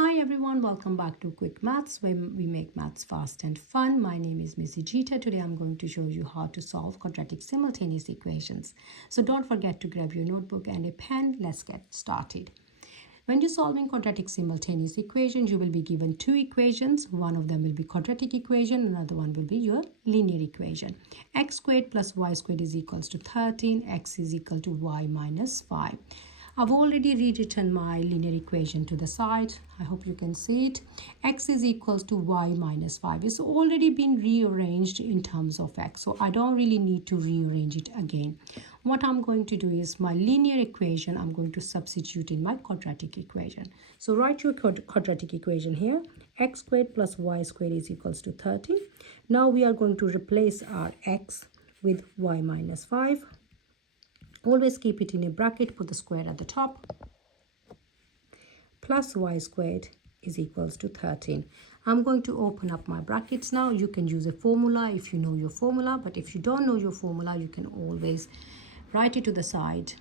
Hi everyone, welcome back to Quick Maths, where we make maths fast and fun. My name is Missy Jeeta. Today I'm going to show you how to solve quadratic simultaneous equations. So don't forget to grab your notebook and a pen. Let's get started. When you're solving quadratic simultaneous equations, you will be given two equations. One of them will be quadratic equation, another one will be your linear equation. X squared plus y squared is equals to 13, x is equal to y minus 5. I've already rewritten my linear equation to the side. I hope you can see it. X is equals to y minus 5. It's already been rearranged in terms of x, so I don't really need to rearrange it again. What I'm going to do is my linear equation, I'm going to substitute in my quadratic equation. So write your quadratic equation here. X squared plus y squared is equals to 30. Now we are going to replace our x with y minus 5. Always keep it in a bracket, put the square at the top. Plus y squared is equals to 13. I'm going to open up my brackets now. You can use a formula if you know your formula, but if you don't know your formula, you can always write it to the side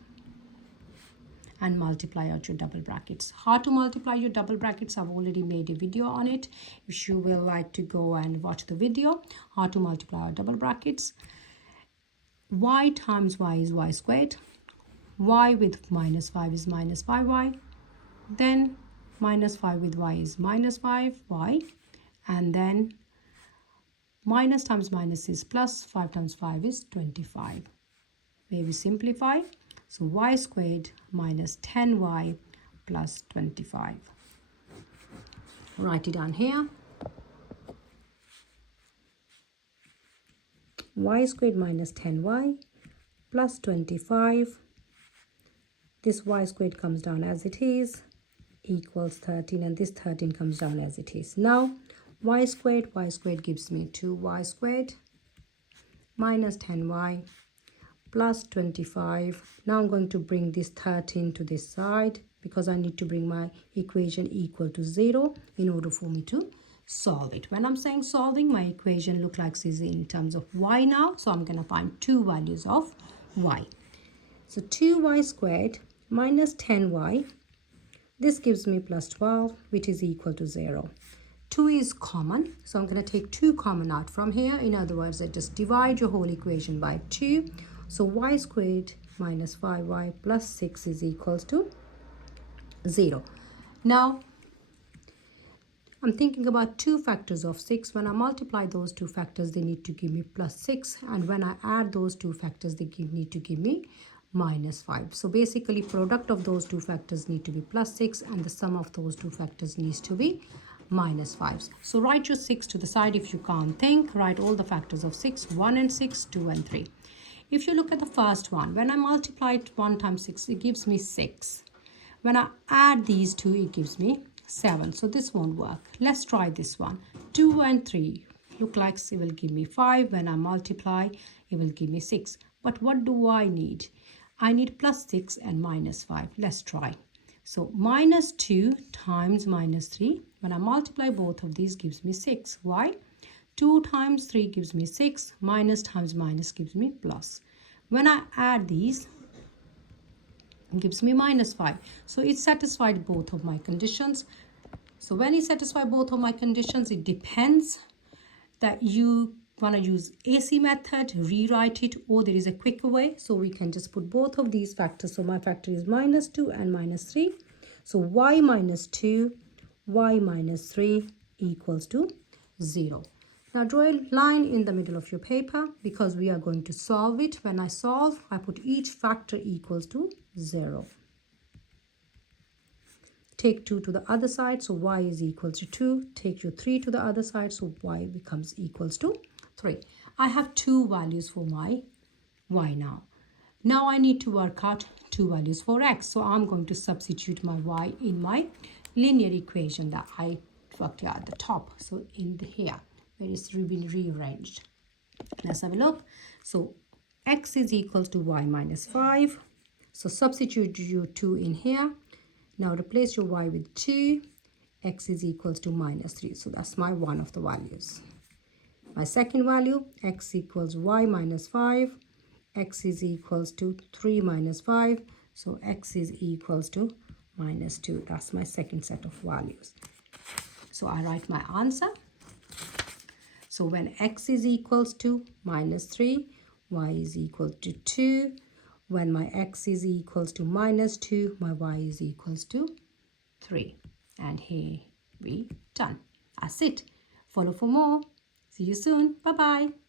and multiply out your double brackets. How to multiply your double brackets, I've already made a video on it. If you will like to go and watch the video, how to multiply our double brackets. Y times y is y squared. Y with minus 5 is minus 5y. Then minus 5 with y is minus 5y. And then minus times minus is plus. 5 times 5 is 25. May we simplify? So y squared minus 10y plus 25. Write it down here. Y squared minus 10y plus 25. This y squared comes down as it is, equals 13, and this 13 comes down as it is. Now y squared gives me 2y squared minus 10y plus 25. Now I'm going to bring this 13 to this side because I need to bring my equation equal to 0 in order for me to solve it. When I'm saying solving, my equation look like this in terms of y now. So I'm going to find two values of y. So 2y squared minus 10y. This gives me plus 12, which is equal to 0. 2 is common, so I'm going to take 2 common out from here. In other words, I just divide your whole equation by 2. So y squared minus 5y plus 6 is equals to 0. Now, I'm thinking about two factors of 6. When I multiply those two factors, they need to give me plus 6. And when I add those two factors, they need to give me minus 5. So basically, product of those two factors need to be plus 6. And the sum of those two factors needs to be minus 5. So write your 6 to the side if you can't think. Write all the factors of 6. 1 and 6, 2 and 3. If you look at the first one, when I multiply it 1 times 6, it gives me 6. When I add these two, it gives me 7. So this won't work. Let's try this one. 2 and 3 look like it will give me 5. When I multiply, it will give me 6. But what do I need? I need plus 6 and minus 5. Let's try. So minus 2 times minus 3. When I multiply both of these gives me 6. Why? 2 times 3 gives me 6. Minus times minus gives me plus. When I add these, it gives me minus 5. So it satisfied both of my conditions. So when it satisfies both of my conditions, it depends that you want to use AC method, rewrite it, or there is a quicker way. So we can just put both of these factors. So my factor is minus 2 and minus 3. So y minus 2, y minus 3 equals to 0. Now draw a line in the middle of your paper because we are going to solve it. When I solve, I put each factor equals to 0. Take 2 to the other side, so y is equals to 2. Take your 3 to the other side, so y becomes equals to 3. I have two values for my y now. Now I need to work out two values for x. So I'm going to substitute my y in my linear equation that I worked here at the top. So in here, where it's been rearranged. Let's have a look. So x is equals to y minus 5. So substitute your 2 in here. Now replace your y with 2. X is equals to minus 3. So that's my one of the values. My second value, x equals y minus 5. X is equals to 3 minus 5. So x is equals to minus 2. That's my second set of values. So I write my answer. So when x is equals to minus 3, y is equal to 2. When my x is equals to minus 2, my y is equals to 3. And here we done. That's it. Follow for more. See you soon. Bye-bye.